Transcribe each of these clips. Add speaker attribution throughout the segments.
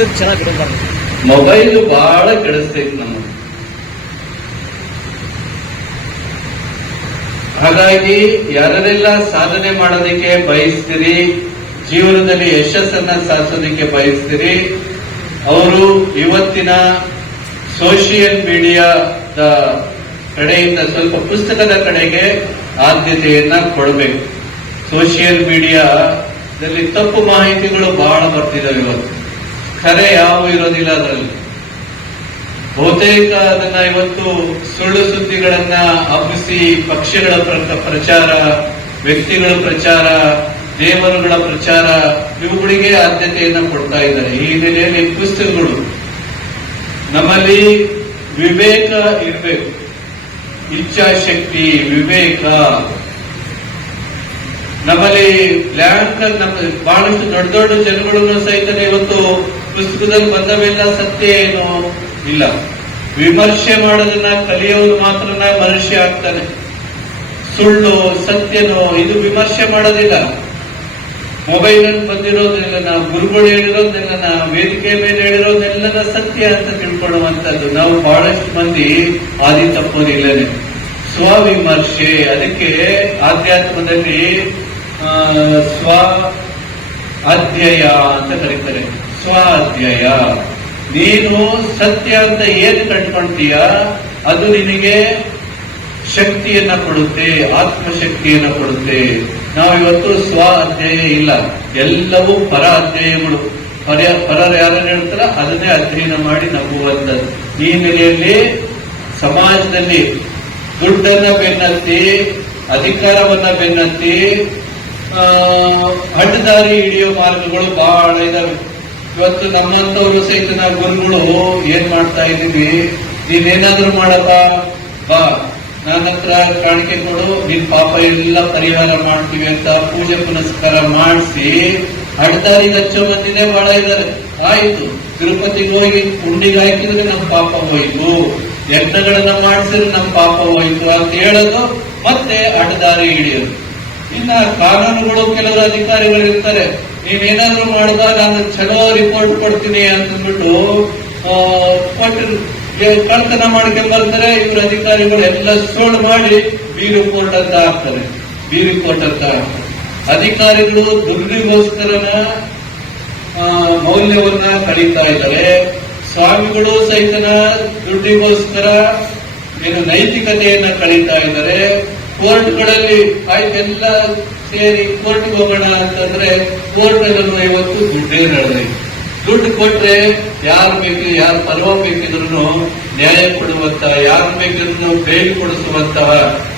Speaker 1: ಇರೋದು ಚೆನ್ನಾಗಿರೋದು
Speaker 2: ಮೊಬೈಲ್ ಬಹಳ ಕೆಡಿಸ್ತೈತಿ ನಮ್ಮ ಹಾಗಾಗಿ ಯಾರೆಲ್ಲ ಸಾಧನೆ ಮಾಡೋದಕ್ಕೆ ಬಯಸ್ತೀರಿ, ಜೀವನದಲ್ಲಿ ಯಶಸ್ಸನ್ನ ಸಾಧಿಸೋದಕ್ಕೆ ಬಯಸ್ತೀರಿ, ಅವರು ಇವತ್ತಿನ ಸೋಷಿಯಲ್ ಮೀಡಿಯಾದ ಕಡೆಯಿಂದ ಸ್ವಲ್ಪ ಪುಸ್ತಕದ ಕಡೆಗೆ ಆದ್ಯತೆಯನ್ನ ಕೊಡಬೇಕು. ಸೋಷಿಯಲ್ ಮೀಡಿಯಾದಲ್ಲಿ ತಪ್ಪು ಮಾಹಿತಿಗಳು ಬಹಳ ಬರ್ತಿದಾವೆ ಇವತ್ತು. ಖರೆ ಯಾವ ಇರೋದಿಲ್ಲ ಅದರಲ್ಲಿ. ಬಹುತೇಕ ಅದನ್ನ ಇವತ್ತು ಸುಳ್ಳು ಸುದ್ದಿಗಳನ್ನ ಹಬ್ಬಿಸಿ ಪಕ್ಷಿಗಳ ಪ್ರ- ಪ್ರಚಾರ, ವ್ಯಕ್ತಿಗಳ ಪ್ರಚಾರ, ದೇವರುಗಳ ಪ್ರಚಾರ, ಇವುಗಳಿಗೆ ಆದ್ಯತೆಯನ್ನ ಕೊಡ್ತಾ ಇದ್ದಾರೆ. ಈ ಹಿನ್ನೆಲೆಯಲ್ಲಿ ಪುಸ್ತಕಗಳು ನಮ್ಮಲ್ಲಿ ವಿವೇಕ ಇರಬೇಕು. ಇಚ್ಛಾಶಕ್ತಿ, ವಿವೇಕ. ನಮ್ಮಲ್ಲಿ ಬ್ಲ್ಯಾಂಕ್ ನಮ್ಮ ಬಹಳಷ್ಟು ದೊಡ್ಡ ದೊಡ್ಡ ಜನಗಳನ್ನು ಸಹಿತ ಇವತ್ತು ಪುಸ್ತಕದಲ್ಲಿ ಬಂದವೆಲ್ಲ ಸತ್ಯ ಏನು? ಇಲ್ಲ. ವಿಮರ್ಶೆ ಮಾಡೋದನ್ನ ಕಲಿಯೋದು ಮಾತ್ರ ಮನುಷ್ಯ ಆಗ್ತಾನೆ. ಸುಳ್ಳು, ಸತ್ಯನೋ, ಇದು ವಿಮರ್ಶೆ ಮಾಡೋದಿಲ್ಲ. ಮೊಬೈಲ್ ಅಲ್ಲಿ ಬಂದಿರೋದೆಲ್ಲ ನಾವು ಗುರುಗಳು ಹೇಳಿರೋದೆಲ್ಲ ನಾವು ವೇದಿಕೆ ಮೇಲೆ ಹೇಳಿರೋದೆಲ್ಲ ಸತ್ಯ ಅಂತ ತಿಳ್ಕೊಳ್ಳುವಂತದ್ದು ನಾವು ಬಹಳಷ್ಟು ಮಂದಿ ಆದಿ ತಪ್ಪೋದಿಲ್ಲನೆ. ಸ್ವವಿಮರ್ಶೆ, ಅದಕ್ಕೆ ಆಧ್ಯಾತ್ಮದಲ್ಲಿ ಸ್ವ ಅಧ್ಯಯ ಅಂತ ಕರೀತಾರೆ. ಸ್ವ ಅಧ್ಯಯ ನೀನು ಸತ್ಯ ಅಂತ ಏನು ಕಂಡುಕೊಳ್ತೀಯ ಅದು ನಿನಗೆ ಶಕ್ತಿಯನ್ನ ಕೊಡುತ್ತೆ ಆತ್ಮಶಕ್ತಿಯನ್ನ ಕೊಡುತ್ತೆ. ನಾವು ಇವತ್ತು ಸ್ವ ಅಧ್ಯಯ ಇಲ್ಲ. ಎಲ್ಲವೂ ಪರ ಅಧ್ಯಯಗಳು. ಪರ ಪರರು ಯಾರನ್ನ ಹೇಳ್ತಾರ? ಅದನ್ನೇ ಅಧ್ಯಯನ ಮಾಡಿ ನಂಬುವಂಥದ್ದು. ಈ ನೆಲೆಯಲ್ಲಿ ಸಮಾಜದಲ್ಲಿ ದುಡ್ಡನ್ನ ಬೆನ್ನತ್ತಿ ಅಧಿಕಾರವನ್ನ ಬೆನ್ನತ್ತಿ ಆ, ಅಡ್ಡದಾರಿ ಹಿಡಿಯೋ ಮಾರ್ಗಗಳು ಬಹಳ ಇದಾವೆ. ಇವತ್ತು ನಮ್ಮಂತವರು ಸಹಿತ ನಾವು ಗುರುಗಳು ಏನ್ ಮಾಡ್ತಾ ಇದ್ದೀವಿ? ನೀನೇನಾದ್ರೂ ಮಾಡಪ್ಪ? ಬಾ ನನ್ನ ಹತ್ರ ಕಾಣಿಕೆ ಕೊಡು, ನಿನ್ ಪಾಪ ಎಲ್ಲ ಪರಿಹಾರ ಮಾಡ್ತೀವಿ ಅಂತ ಪೂಜೆ ಪುನಸ್ಕಾರ ಮಾಡಿಸಿ ಅಡ್ತಾರಿ ಹಚ್ಚೋ ಮಂದಿನೇ ಬಹಳ ಇದ್ದಾರೆ. ಆಯ್ತು, ತಿರುಪತಿ ಹೋಗಿ ಕುಂಡಿಗೆ ಹಾಕಿದ್ರೆ ನಮ್ ಪಾಪ ಹೋಯ್ತು. ಯಜ್ಞಗಳನ್ನ ಮಾಡಿಸಿದ್ರೆ ನಮ್ ಪಾಪ ಹೋಯ್ತು ಅಂತ ಹೇಳೋದು ಮತ್ತೆ ಅಡ್ಡದಾರಿ ಹಿಡಿಯೋದು. ಇನ್ನ ಕಾನೂನುಗಳು ಕೆಲವರು ಅಧಿಕಾರಿಗಳು ಇರ್ತಾರೆ ನೀವೇನಾದ್ರೂ ಮಾಡಿದಾಗ ನಾನು ಚಲೋ ರಿಪೋರ್ಟ್ ಕೊಡ್ತೀನಿ ಅಂತಂದ್ಬಿಟ್ಟು ಕೊಟ್ಟು ಕಳ್ತನ ಮಾಡ್ಕೊಂಡ್ ಬರ್ತಾರೆ ಇವ್ರ ಅಧಿಕಾರಿಗಳು ಎಲ್ಲ ಸೋಳ್ ಮಾಡಿ ಬಿ ರಿಪೋರ್ಟ್ ಅಂತ ಹಾಕ್ತಾರೆ. ಬಿ ರಿಪೋರ್ಟ್ ಅಂತ ಅಧಿಕಾರಿಗಳು ದುಡ್ಡಿಗೋಸ್ಕರನ ಮೌಲ್ಯವನ್ನ ಕಳೀತಾ ಇದ್ದಾರೆ. ಸ್ವಾಮಿಗಳು ಸಹಿತನ ದುಡ್ಡಿಗೋಸ್ಕರ ಏನು ನೈತಿಕತೆಯನ್ನ ಕಳೀತಾ ಇದ್ದಾರೆ. ಕೋರ್ಟ್ಗಳಲ್ಲಿ ಆಯ್ತೆಲ್ಲ ಸೇರಿ ಕೋರ್ಟ್ಗೆ ಹೋಗೋಣ ಅಂತಂದ್ರೆ ಕೋರ್ಟ್ ಇವತ್ತು ದುಡ್ಡೇ ನಡೆದೈತೆ ದುಡ್ಡು ಕೊಟ್ರೆ ಯಾರು ಬೇಕು, ಯಾರು ಪರವ ಬೇಕಿದ್ರು ನ್ಯಾಯ ಕೊಡುವಂತ ಯಾರು ಬೇಕಿದ್ರು ಬೇಲ್ ಕೊಡಿಸುವಂತವ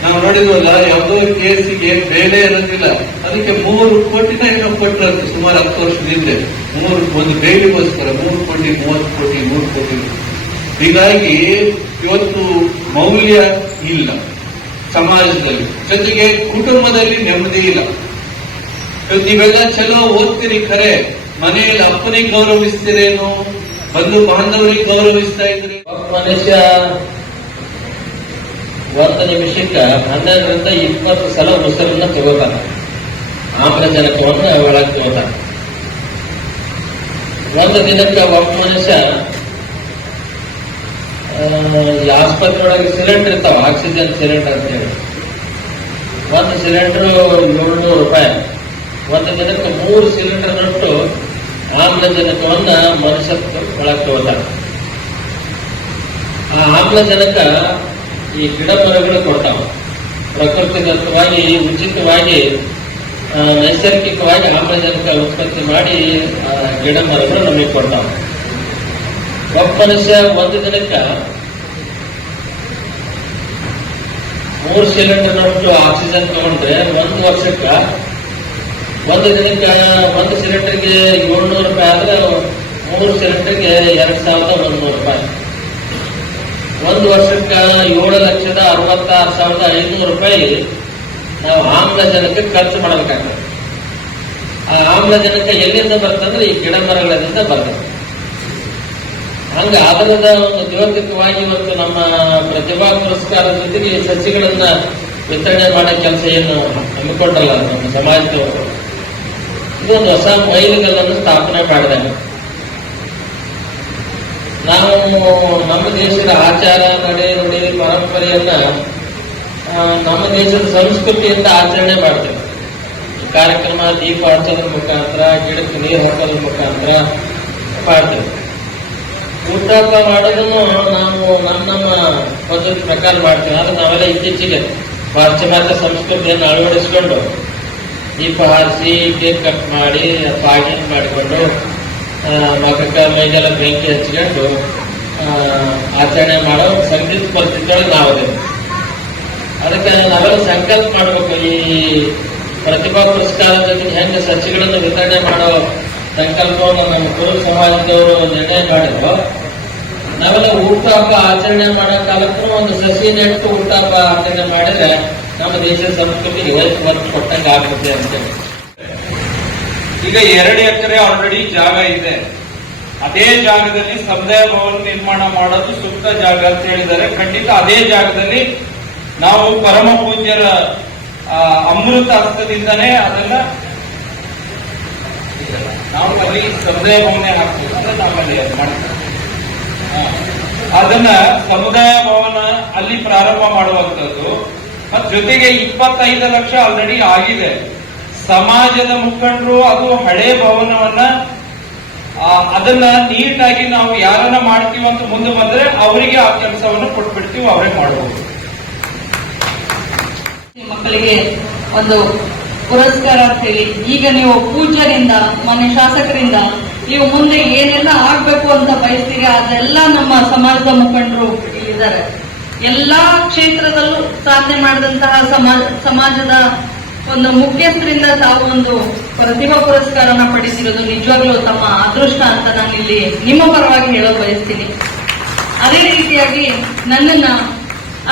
Speaker 2: ನಾವು ನೋಡಿದ್ವಲ್ಲ, ಯಾವುದೋ ಕೇಸಿಗೆ ಬೇಲೆ ಇರೋದಿಲ್ಲ. ಅದಕ್ಕೆ ಮೂರು ಕೋಟಿನ ಏನೋ ಕೊಟ್ಟರು ಸುಮಾರು ಹತ್ತು ವರ್ಷದ ಹಿಂದೆ. ಮೂರು, ಒಂದು ಬೇಲಿಗೋಸ್ಕರ ಮೂರು ಕೋಟಿ, ಮೂವತ್ತು ಕೋಟಿ, ಮೂರು ಕೋಟಿ. ಹೀಗಾಗಿ ಇವತ್ತು ಮೌಲ್ಯ ಇಲ್ಲ. ಸಮಾಜದಲ್ಲಿ. ಜೊತೆಗೆ ಕುಟುಂಬದಲ್ಲಿ ನೆಮ್ಮದಿ ಇಲ್ಲ. ನೀವೆಲ್ಲ ಚಲೋ ಓದ್ತೀರಿ ಖರೆ, ಮನೆಯಲ್ಲಿ ಅಪ್ಪನಿಗೆ ಗೌರವಿಸ್ತೀರೇನು ಬಂಧು ಬಾಂಧವರಿಗೆ ಗೌರವಿಸ್ತಾ ಇದ್ರಿ
Speaker 3: ಮನುಷ್ಯ ಒಂದು ನಿಮಿಷಕ್ಕೆ ಹನ್ನೆರಡರಿಂದ ಇಪ್ಪತ್ತು ಸಲ ಉಸಿರನ್ನ ತಗೋತಾನೆ. ಆಮ್ಲಜನಕವನ್ನು ಒಳಗೆ ತಗೋತಾನೆ. ಒಂದು ದಿನಕ್ಕೆ ಒಬ್ಬ ಮನುಷ್ಯ ಈ ಆಸ್ಪತ್ರೆ ಒಳಗೆ ಸಿಲಿಂಡರ್ ಇರ್ತಾವ, ಆಕ್ಸಿಜನ್ ಸಿಲಿಂಡರ್ ಅಂತ ಹೇಳಿ. ಒಂದು ಸಿಲಿಂಡರ್ ಏಳ್ನೂರು ರೂಪಾಯಿ. ಒಂದು ದಿನಕ್ಕೆ ಮೂರು ಸಿಲಿಂಡರ್ ನಟ್ಟು ಆಮ್ಲಜನಕವನ್ನ ಮನುಷ್ಯ ಒಳಗೆ ತಗೋತಾರೆ ಆ ಆಮ್ಲಜನಕ ಈ ಗಿಡ ಮರಗಳು ಕೊಡ್ತಾವ. ಪ್ರಕೃತಿಗತವಾಗಿ ಉಚಿತವಾಗಿ ನೈಸರ್ಗಿಕವಾಗಿ ಆಮ್ಲಜನಕ ಉತ್ಪತ್ತಿ ಮಾಡಿ ಗಿಡ ಮರಗಳು ನಮಗೆ ಕೊಡ್ತಾವ. ಒಬ್ಬ ಮನುಷ್ಯ ಒಂದು ದಿನಕ್ಕ ಮೂರು ಸಿಲಿಂಡರ್ ನಷ್ಟು ಆಕ್ಸಿಜನ್ ತಗೊಂಡ್ರೆ ಒಂದು ವರ್ಷಕ್ಕ ಒಂದು ದಿನಕ್ಕೆ ಒಂದು ಸಿಲಿಂಡರ್ಗೆ ಏಳ್ನೂರು ರೂಪಾಯಿ ಆದ್ರೆ ಮೂರು ಸಿಲಿಂಡರ್ಗೆ ಎರಡ್ ಸಾವಿರದ ಒಂದೂರು ರೂಪಾಯಿ. ಒಂದು ವರ್ಷಕ್ಕೆ ಏಳು ಲಕ್ಷದ ಅರವತ್ತಾರು ಸಾವಿರದ ಐನೂರು ರೂಪಾಯಿ ನಾವು ಆಮ್ಲಜನಕಕ್ಕೆ ಖರ್ಚು ಮಾಡಬೇಕಾಗ್ತದೆ. ಆ ಆಮ್ಲಜನಕ ಎಲ್ಲಿಂದ ಬರ್ತಂದ್ರೆ ಈ ಗಿಡ ಮರಗಳಿಂದ ಬರ್ತದೆ. ಹಂಗ ಅದರದ ಒಂದು ದ್ಯೋತಕವಾಗಿ ಇವತ್ತು ನಮ್ಮ ಪ್ರತಿಭಾ ಪುರಸ್ಕಾರದ ಜೊತೆಗೆ ಸಸಿಗಳನ್ನ ವಿತರಣೆ ಮಾಡೋ ಕೆಲಸ ಏನು ಹಮ್ಮಿಕೊಂಡಲ್ಲ ನಮ್ಮ ಸಮಾಜದವರು. ಇದೊಂದು ಹೊಸ ಮೈಲುಗಲ್ಲನ್ನು ಸ್ಥಾಪನೆ ಮಾಡಿದಾಗ ನಾವು ನಮ್ಮ ದೇಶದ ಆಚಾರ ನಡೆ ನುಡಿ, ಪರಂಪರೆಯನ್ನ ನಮ್ಮ ದೇಶದ ಸಂಸ್ಕೃತಿಯಿಂದ ಆಚರಣೆ ಮಾಡ್ತೇವೆ. ಕಾರ್ಯಕ್ರಮ ದೀಪ ಹಚ್ಚೋದ್ರ ಮುಖಾಂತರ, ಗಿಡಕ್ಕೆ ನೀರು ಹಾಕೋದ್ರ ಮುಖಾಂತರ ಮಾಡ್ತೇವೆ. ಊಟೋಪ ಮಾಡೋದನ್ನು ನಾವು ನಮ್ಮ ನಮ್ಮ ಪದ್ಧತಿ ಪ್ರಕಾರ ಮಾಡ್ತೀವಿ. ಆದ್ರೆ ನಾವೆಲ್ಲ ಇತ್ತೀಚೆಗೆ ಪಾಶ್ಚಿಮಾತ್ಯ ಸಂಸ್ಕೃತಿಯನ್ನು ಅಳವಡಿಸಿಕೊಂಡು ದೀಪ ಹಾರಿಸಿ ಕೇಕ್ ಕಟ್ ಮಾಡಿ ಪಾಕಿಂಗ್ ಮಾಡಿಕೊಂಡು ಆ, ಮುಖಕ್ಕೆ ಮೈಗೆಲ್ಲ ಬೆಂಕಿ ಹಚ್ಕೊಂಡು ಆಚರಣೆ ಮಾಡೋ ಸಂಗೀತ ಪರಿಸ್ಥಿತಿಯೊಳಗೆ ನಾವದೇವೆ ಅದಕ್ಕೆ ನಾವೆಲ್ಲ ಸಂಕಲ್ಪ ಮಾಡಬೇಕು. ಈ ಪ್ರತಿಭಾ ಪುರಸ್ಕಾರ ಜೊತೆಗೆ ಹೆಂಗೆ ಸಸಿಗಳನ್ನು ವಿತರಣೆ ಮಾಡೋ ಸಂಕಲ್ಪವನ್ನು ನಮ್ಮ ಕುರುಬ ಸಮಾಜದವರು ನಿರ್ಣಯ ಮಾಡಿದ್ರು. ನಾವೆಲ್ಲ ಹುಟ್ಟಾಪ ಆಚರಣೆ ಮಾಡೋ ಕಾಲಕ್ಕೂ ಒಂದು ಸಸಿ ನೆಟ್ಟು ಹುಟ್ಟಾಪ ಆಚರಣೆ ಮಾಡಿದ್ರೆ ನಮ್ಮ ದೇಶದ ಸಂಸ್ಕೃತಿಗೆ ಮತ್ತು ಕೊಟ್ಟಂಗೆ ಆಗುತ್ತೆ ಅಂತೇಳಿ
Speaker 1: ಈಗ ಎರಡು ಎಕರೆ ಆಲ್ರೆಡಿ ಜಾಗ ಇದೆ. ಅದೇ ಜಾಗದಲ್ಲಿ ಸಮುದಾಯ ಭವನ ನಿರ್ಮಾಣ ಮಾಡೋದು ಸೂಕ್ತ ಜಾಗ ಅಂತ ಹೇಳಿದ್ದಾರೆ. ಖಂಡಿತ ಅದೇ ಜಾಗದಲ್ಲಿ ನಾವು ಪರಮ ಪೂಜ್ಯರ ಅಮೃತ ಹಸ್ತದಿಂದನೇ ಅದನ್ನ ನಾವು ಅಲ್ಲಿ ಸಮುದಾಯ ಭವನ ಹಾಕ್ತೀವಿ ಅಂದ್ರೆ ನಾವಲ್ಲಿ ಮಾಡ್ತೀವಿ. ಅದನ್ನ ಸಮುದಾಯ ಭವನ ಅಲ್ಲಿ ಪ್ರಾರಂಭ ಮಾಡುವಂತದ್ದು ಮತ್ ಜೊತೆಗೆ ಇಪ್ಪತ್ತೈದು ಲಕ್ಷ ಆಲ್ರೆಡಿ ಆಗಿದೆ. ಸಮಾಜದ ಮುಖಂಡರು ಅದು ಹಳೆ ಭವನವನ್ನ ಅದನ್ನ ನೀಟಾಗಿ ನಾವು ಯಾರನ್ನ ಮಾಡ್ತೀವಿ ಅಂತ ಮುಂದೆ ಬಂದ್ರೆ ಅವರಿಗೆ ಆ ಕೆಲಸವನ್ನು ಕೊಟ್ಬಿಡ್ತೀವಿ, ಅವರೇ ಮಾಡಬಹುದು
Speaker 4: ಮಕ್ಕಳಿಗೆ ಒಂದು ಪುರಸ್ಕಾರ ಅಂತೇಳಿ ಈಗ ನೀವು ಪೂಜ್ಯರಿಂದ ಮನೆ ಶಾಸಕರಿಂದ ನೀವು ಮುಂದೆ ಏನೆಲ್ಲ ಆಗ್ಬೇಕು ಅಂತ ಬಯಸ್ತೀರಿ, ಅದೆಲ್ಲ ನಮ್ಮ ಸಮಾಜದ ಮುಖಂಡರು ಇದ್ದಾರೆ. ಎಲ್ಲಾ ಕ್ಷೇತ್ರದಲ್ಲೂ ಸಾಧನೆ ಮಾಡಿದಂತಹ ಸಮಾಜ, ಸಮಾಜದ ಒಂದು ಮುಖ್ಯಸ್ಥರಿಂದ ತಾವು ಒಂದು ಪ್ರತಿಭಾ ಪುರಸ್ಕಾರನ ಪಡಿಸಿರೋದು ನಿಜವಾಗ್ಲೂ ತಮ್ಮ ಅದೃಷ್ಟ ಅಂತ ನಾನು ಇಲ್ಲಿ ನಿಮ್ಮ ಪರವಾಗಿ ಹೇಳೋ ಬಯಸ್ತೀನಿ. ಅದೇ ರೀತಿಯಾಗಿ ನನ್ನನ್ನ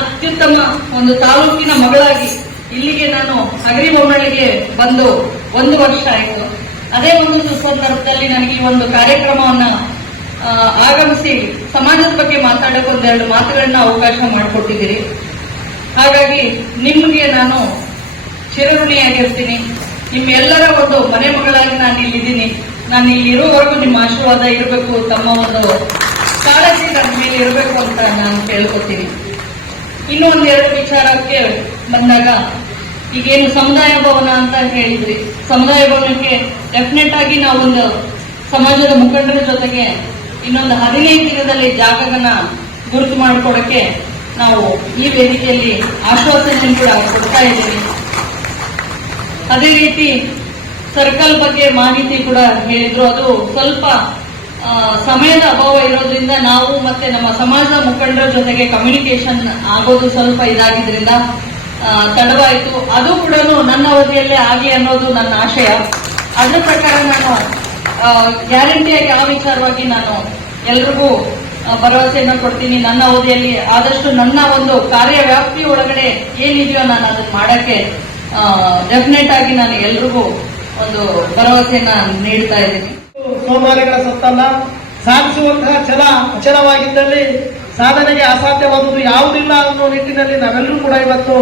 Speaker 4: ಅತ್ಯುತ್ತಮ ಒಂದು ತಾಲೂಕಿನ ಮಗಳಾಗಿ ಇಲ್ಲಿಗೆ ನಾನು ಅಗ್ರಿ ಬೊಮ್ಮಳಿಗೆ ಬಂದು ಒಂದು ವರ್ಷ ಆಯಿತು. ಅದೇ ಒಂದು ಸಂದರ್ಭದಲ್ಲಿ ನನಗೆ ಈ ಒಂದು ಕಾರ್ಯಕ್ರಮವನ್ನ ಆಗಮಿಸಿ ಸಮಾಜದ ಬಗ್ಗೆ ಮಾತಾಡೋಕೆ ಒಂದೆರಡು ಮಾತುಗಳನ್ನ ಅವಕಾಶ ಮಾಡಿಕೊಟ್ಟಿದ್ದೀರಿ. ಹಾಗಾಗಿ ನಿಮಗೆ ನಾನು ಚಿರಋಣಿಯಾಗಿರ್ತೀನಿ. ನಿಮ್ಮೆಲ್ಲರ ಒಂದು ಮನೆ ಮಗಳಾಗಿ ನಾನು ಇಲ್ಲಿದ್ದೀನಿ. ನಾನು ಇಲ್ಲಿ ಇರೋವರೆಗೂ ನಿಮ್ಮ ಆಶೀರ್ವಾದ ಇರಬೇಕು, ತಮ್ಮ ಒಂದು ಕಾಳಜಿ ನನ್ನ ಮೇಲೆ ಇರಬೇಕು ಅಂತ ನಾನು ಕೇಳ್ಕೊತೀನಿ. ಇನ್ನೊಂದೆರಡು ವಿಚಾರಕ್ಕೆ ಬಂದಾಗ ಈಗೇನು ಸಮುದಾಯ ಭವನ ಅಂತ ಹೇಳಿದ್ರಿ. ಸಮುದಾಯ ಭವನಕ್ಕೆ ಡೆಫಿನೆಟ್ ಆಗಿ ನಾವೊಂದು ಸಮಾಜದ ಮುಖಂಡರ ಜೊತೆಗೆ ಇನ್ನೊಂದು ಹದಿನೈದು ದಿನದಲ್ಲಿ ಜಾಗವನ್ನ ಗುರುತು ಮಾಡಿಕೊಡಕ್ಕೆ ನಾವು ಈ ವೇದಿಕೆಯಲ್ಲಿ ಆಶ್ವಾಸನೆಯನ್ನು ಕೂಡ ಕೊಡ್ತಾ ಇದ್ದೀವಿ. ಅದೇ ರೀತಿ ಸರ್ಕಲ್ ಬಗ್ಗೆ ಮಾಹಿತಿ ಕೂಡ ಹೇಳಿದ್ರು. ಅದು ಸ್ವಲ್ಪ ಸಮಯದ ಅಭಾವ ಇರೋದ್ರಿಂದ ನಾವು ಮತ್ತೆ ನಮ್ಮ ಸಮಾಜದ ಮುಖಂಡರ ಜೊತೆಗೆ ಕಮ್ಯುನಿಕೇಶನ್ ಆಗೋದು ಸ್ವಲ್ಪ ಇದಾಗಿದ್ರಿಂದ ತಡವಾಯಿತು. ಅದು ಕೂಡ ನನ್ನ ಅವಧಿಯಲ್ಲೇ ಆಗಿ ಅನ್ನೋದು ನನ್ನ ಆಶಯ. ಅದರ ಪ್ರಕಾರ ನಾನು ಗ್ಯಾರಂಟಿಯಾಗಿ ಆ ವಿಚಾರವಾಗಿ ನಾನು ಎಲ್ರಿಗೂ ಭರವಸೆಯನ್ನು ಕೊಡ್ತೀನಿ. ನನ್ನ ಅವಧಿಯಲ್ಲಿ ಆದಷ್ಟು ನನ್ನ ಒಂದು ಕಾರ್ಯವ್ಯಾಪ್ತಿ ಒಳಗಡೆ ಏನಿದೆಯೋ ನಾನು ಅದನ್ನ ಮಾಡಕ್ಕೆ ಡೆಫಿನೆಟ್ ಆಗಿ ನಾನು ಎಲ್ರಿಗೂ ಒಂದು ಭರವಸೆಯನ್ನ ನೀಡ್ತಾ ಇದ್ದೀನಿ.
Speaker 5: ಸೋಮಾರಿಗಳ ಸತ್ತನ್ನ ಸಾಧಿಸುವಂತಹ ಛಲ, ಅಚಲವಾಗಿದ್ದಲ್ಲಿ ಸಾಧನೆಗೆ ಅಸಾಧ್ಯವಾದುದು ಯಾವುದಿಲ್ಲ ಅನ್ನೋ ನಿಟ್ಟಿನಲ್ಲಿ ನಾವೆಲ್ಲರೂ ಕೂಡ ಇವತ್ತು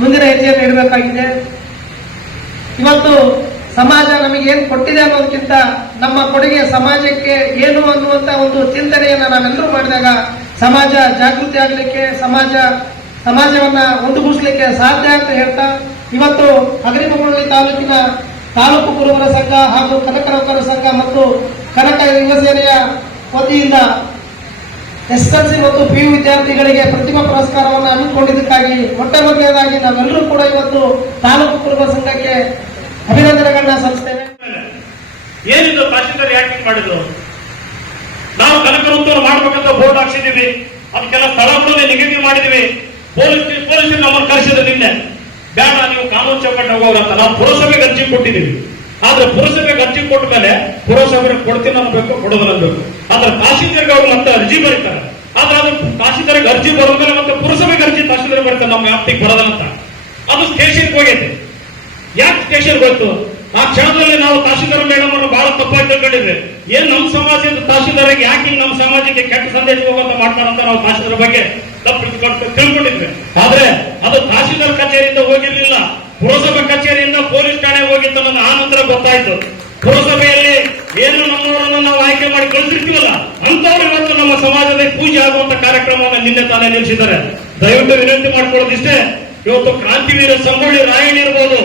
Speaker 5: ಮುಂದಿನ ಹೆಜ್ಜೆಯನ್ನು ಇಡಬೇಕಾಗಿದೆ ಇವತ್ತು ಸಮಾಜ ನಮಗೆ ಏನು ಕೊಟ್ಟಿದೆ ಅನ್ನೋದಕ್ಕಿಂತ ನಮ್ಮ ಕೊಡುಗೆ ಸಮಾಜಕ್ಕೆ ಏನು ಅನ್ನುವಂತ ಒಂದು ಚಿಂತನೆಯನ್ನ ನಾವೆಲ್ಲರೂ ಮಾಡಿದಾಗ ಸಮಾಜ ಜಾಗೃತಿ ಆಗಲಿಕ್ಕೆ, ಸಮಾಜ, ಸಮಾಜವನ್ನ ಒಂದುಗೂಡಿಸ್ಲಿಕ್ಕೆ ಸಾಧ್ಯ ಅಂತ ಹೇಳ್ತಾ, ಇವತ್ತು ಹಗರಿಬೊಮ್ಮಳ್ಳಿ ತಾಲೂಕಿನ ತಾಲೂಕು ಕುರುಬರ ಸಂಘ ಹಾಗೂ ಕನಕ ನೌಕರ ಸಂಘ ಮತ್ತು ಕನಕ ಯುವ ಸೇನೆಯ ವತಿಯಿಂದ ಎಸ್ಎಲ್ಸಿ ಮತ್ತು ಪಿಯು ವಿದ್ಯಾರ್ಥಿಗಳಿಗೆ ಪ್ರತಿಭಾ ಪುರಸ್ಕಾರವನ್ನು ಹಮ್ಮಿಕೊಂಡಿದ್ದಕ್ಕಾಗಿ ಮೊಟ್ಟ ಮೊದಲನೇದಾಗಿ ನಾವೆಲ್ಲರೂ ಕೂಡ ಇವತ್ತು ತಾಲೂಕು ಕುರುಬ ಸಂಘಕ್ಕೆ ಅಭಿನಂದನೆಗಳನ್ನ ಸಲ್ಲಿಸ್ತೇವೆ.
Speaker 6: ಏನಿದು ತಹಶೀಲ್ದಾರ್ ಯಾಕೆ ಮಾಡಿದ್ರು? ನಾವು ಕನಕವೃತ್ತವನ್ನು ಮಾಡ್ಬೇಕಂತ ಬೋರ್ಡ್ ಹಾಕ್ಸಿದ್ದೀವಿ. ಅದಕ್ಕೆಲ್ಲ ಸ್ಥಳಗಳನ್ನು ನಿಗದಿ ಮಾಡಿದೀವಿ ಪೊಲೀಸ್ ಪೊಲೀಸರು ನಮ್ಮನ್ನು ಕರೆಸಿದ್ರು ನಿನ್ನೆ. ಬೇಡ, ನೀವು ಕಾನೂನು ಚೌಕಟ್ಟು ಹೋಗೋರಂತ ನಾವು ಪುರಸಭೆಗೆ ಅರ್ಜಿ ಕೊಟ್ಟಿದ್ದೀವಿ. ಆದ್ರೆ ಪುರಸಭೆಗೆ ಅರ್ಜಿ ಕೊಟ್ಟ ಮೇಲೆ ಪುರಸಭೆ ಕೊಡ್ತೀನಿ ಅನ್ಬೇಕು ಕೊಡೋದಿಲ್ಲ ಆದ್ರೆ ತಹಸೀಲ್ದಾರ್ಗೆ ಅವ್ರು ಮತ್ತೆ ಅರ್ಜಿ ಬರೀತಾರೆ. ಆದ್ರೆ ಅದು ತಹಸೀಲ್ದಾರ್ಗೆ ಅರ್ಜಿ ಬರೋದ ಮೇಲೆ ಮತ್ತೆ ಪುರಸಭೆಗೆ ಅರ್ಜಿ ತಹಸೀಲ್ದಾರ್ ಬರ್ತಾರೆ, ನಮ್ಮ ವ್ಯಾಪ್ತಿಗೆ ಬರೋದಲ್ಲ ಅಂತ. ಅದು ಸ್ಟೇಷನ್ಗೆ ಹೋಗೈತೆ. ಯಾಕೆ ಸ್ಟೇಷನ್ ಹೋಯ್ತು? ಆ ಕ್ಷಣದಲ್ಲಿ ನಾವು ತಹಶೀಲ್ದಾರ್ ಮೇಡಮ್ ಅನ್ನು ಬಹಳ ತಪ್ಪಾಗಿ ತಿಳ್ಕೊಂಡಿದ್ವಿ ಏನ್ ನಮ್ಮ ಸಮಾಜದ ತಹಶೀಲ್ದಾರಿಗೆ ಯಾಕೆ ನಮ್ಮ ಸಮಾಜಕ್ಕೆ ಕೆಟ್ಟ ಸಂದೇಶ ಹೋಗುವಂತ ಮಾಡ್ತಾರಂತ ನಾವು ತಹಶೀಲ್ದಾರ್ ಬಗ್ಗೆ ತಪ್ಪು ತಿಳ್ಕೊಂಡಿದ್ವಿ ಆದ್ರೆ ಅದು ತಹಶೀಲ್ದಾರ್ ಕಚೇರಿಯಿಂದ ಹೋಗಿರ್ಲಿಲ್ಲ. ಪುರಸಭೆ ಕಚೇರಿಯಿಂದ ಪೊಲೀಸ್ ಠಾಣೆಗೆ ಹೋಗಿತ್ತು ಅನ್ನೋದು ಆ ನಂತರ ಗೊತ್ತಾಯ್ತು. ಪುರಸಭೆಯಲ್ಲಿ ಏನು ನಮ್ಮವರನ್ನು ನಾವು ಆಯ್ಕೆ ಮಾಡಿ ಕಳಿಸಿರ್ತೀವಲ್ಲ ಅಂತವ್ರು ಇವತ್ತು ನಮ್ಮ ಸಮಾಜದಲ್ಲಿ ಪೂಜೆ ಆಗುವಂತ ಕಾರ್ಯಕ್ರಮವನ್ನು ನಿನ್ನೆ ತಾನೇ ನಿಲ್ಲಿಸಿದ್ದಾರೆ. ದಯವಿಟ್ಟು ವಿನಂತಿ ಮಾಡ್ಕೊಳ್ಳೋದಿಷ್ಟೇ, ಇವತ್ತು ಕ್ರಾಂತಿವೀರ ಸಂಗೊಳ್ಳಿ ರಾಯಣ್ಣ ಇರ್ಬೋದು,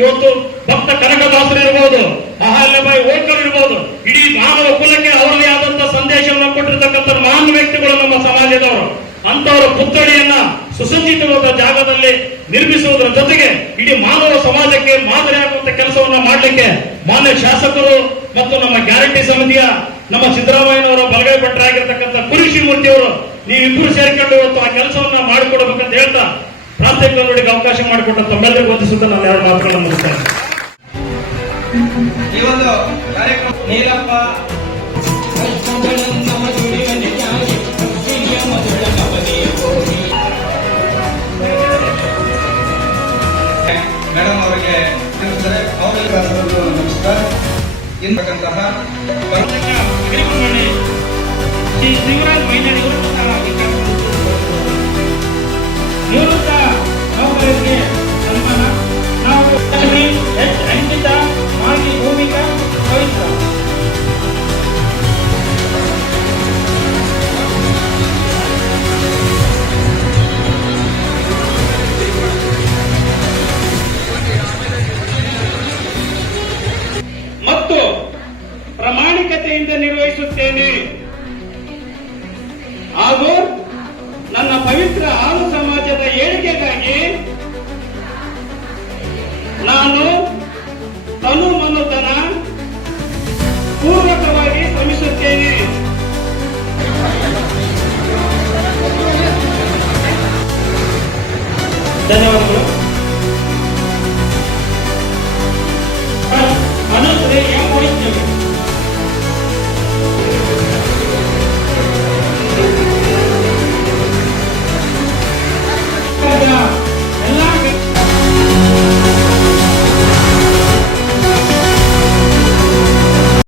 Speaker 6: ಇವತ್ತು ಭಕ್ತ ಕನಕದಾಸರು ಇರ್ಬೋದು ಅಹಲ್ಯಬಾಯಿ ಓಕರ್ ಇರ್ಬೋದು, ಇಡೀ ಮಾನವ ಕುಲಕ್ಕೆ ಅವರದೇ ಆದಂತ ಸಂದೇಶವನ್ನು ಕೊಟ್ಟಿರ್ತಕ್ಕಂಥ ಮಹಾನ್ ವ್ಯಕ್ತಿಗಳು ನಮ್ಮ ಸಮಾಜದವರು ಅಂತವರ ಪುತ್ಥಳಿಯನ್ನ ಸುಸಜ್ಜಿತವಾದ ಜಾಗದಲ್ಲಿ ನಿರ್ಮಿಸುವುದರ ಜೊತೆಗೆ ಇಡೀ ಮಾನವ ಸಮಾಜಕ್ಕೆ ಮಾದರಿಯಾಗುವಂತ ಕೆಲಸವನ್ನ ಮಾಡಲಿಕ್ಕೆ ಮಾನ್ಯ ಶಾಸಕರು ಮತ್ತು ನಮ್ಮ ಗ್ಯಾರಂಟಿ ಸಮಿತಿಯ ನಮ್ಮ ಸಿದ್ದರಾಮಯ್ಯನವರ ಬಲಗೈ ಭಟ್ಟರಾಗಿರ್ತಕ್ಕಂಥ ಕುರಿಶಿ ಮೂರ್ತಿ ಅವರು ನೀವಿಬ್ಬರು ಸೇರ್ಕೊಂಡು ಇವತ್ತು ಆ ಕೆಲಸವನ್ನ ಮಾಡಿಕೊಡ್ಬೇಕಂತ ಹೇಳ್ತಾ ಪ್ರಾಥಮಿಕ ನೋಡಿಗೆ ಅವಕಾಶ ಮಾಡಿಕೊಟ್ಟ ತಮ್ಮೆಲ್ಲರಿಗೂ ವಂದಿಸುತ್ತಾ ನಾನು ಎರಡು ಮಾತುಗಳನ್ನು ಮುಗಿಸ್ತೇನೆ.
Speaker 1: ಮೇಡಮ್ ಅವರಿಗೆ ತಿಳಿಸಿದರೆ ಅವರಿಗೆ ನಮಸ್ಕಾರ. ಇನ್ಬೇಕಂತಹ
Speaker 6: ಶ್ರೀ ಶಿವರಾಜ್ ಅವರು
Speaker 7: ನಿಷ್ಠೆಯಿಂದ ನಿರ್ವಹಿಸುತ್ತೇನೆ. ಹಾಗೂ ನನ್ನ ಪವಿತ್ರ ಆರು ಸಮಾಜದ ಏಳಿಗೆಗಾಗಿ ನಾನು ತನು ಮನುತನ ಪೂರ್ವಕವಾಗಿ ಶ್ರಮಿಸುತ್ತೇನೆ.
Speaker 6: ಧನ್ಯವಾದ